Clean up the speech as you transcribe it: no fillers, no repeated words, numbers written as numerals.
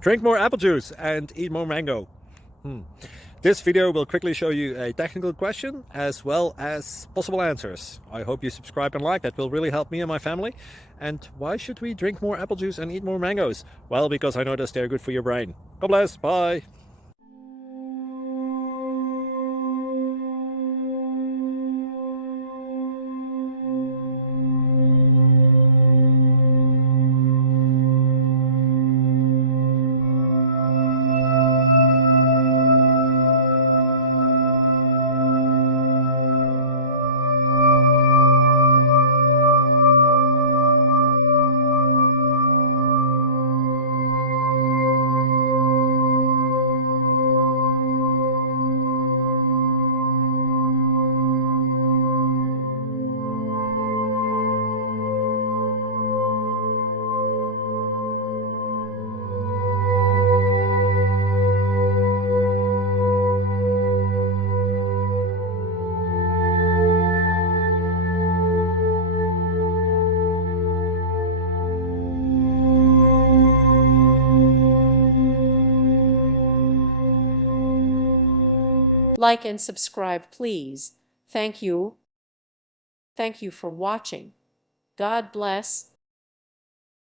Drink more apple juice and eat more mango. This video will quickly show you a technical question as well as possible answers. I hope you subscribe and like, that will really help me and my family. And why should we drink more apple juice and eat more mangoes? Well, because I noticed they're good for your brain. God bless, bye. Like and subscribe, please. Thank you. Thank you for watching. God bless.